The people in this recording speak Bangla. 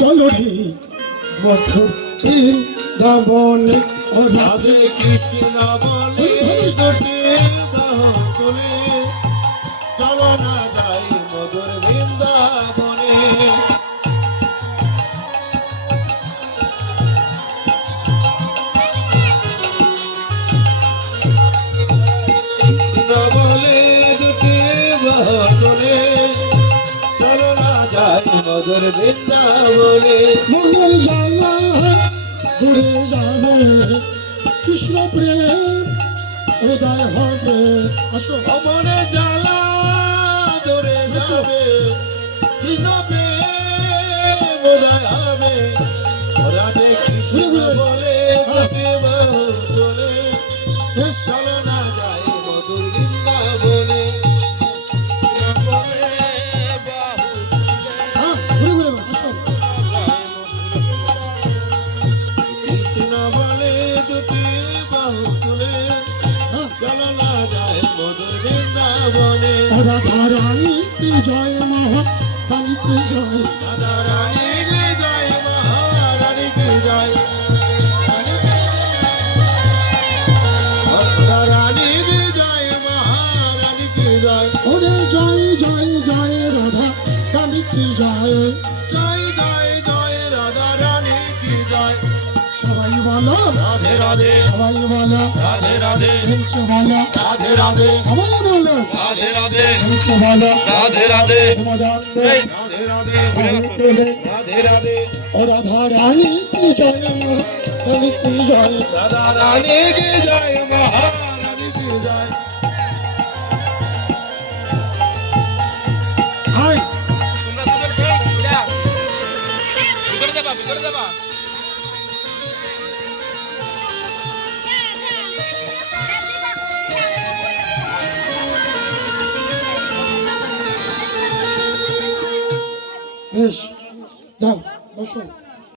চলো রে মধুর বৃন্দাবনে। রাধে কৃষ্ণ বলে দুটি বাহু তুলে চলো না যাই মধুর বৃন্দাবনে। বলে দুটি বাহু তুলে চলো না যাই মধুর বৃন্দাবনে। মনের জ্বালা দূরে যাবে, কৃষ্ণ প্রেম হৃদয় হবে। আসো মনে জ্বালা ধরে যাবে, কৃষ্ণ প্রেম উদয় হবে। রাধে কৃষ্ণ বলে দুটি বাহু তুলে চলো না যাই মধুর বৃন্দাবনে। ঘুরে ঘুরে আসো। কৃষ্ণ বলে দুটি বাহু তুলে চলো না যাই মধুর বৃন্দাবনে। রাধা রানী কি জয়, মহারানী কি জয়। রাধা রানী কি জয়, মহারানী কি জয়। রাধা রানী কি জয়, মহারানী কি জয়। ওরে জয় জয় জয় রাধা রানী কি জয়। জয় জয় জয় রাধা রানী কি জয়। সবাই বলো রাধে রাধে, সবাই বলো রাধে রাধে, বলছে বলো রাধে রাধে, সবাই বলো রাধে রাধে, বলছে বলো রাধে রাধে, সমাধান দে রাধে রাধে, তোলে। রাধে রাধে। ও রাধা রানী কি জয়, মহারানী কি জয়। রাধা রানী কি জয়, মহারানী কি জয়। আয় তোমরা দুজন খেয়ে ঘুরা ভিতরে যাবা, ভিতরে যাবা। বেশ যাও বসো।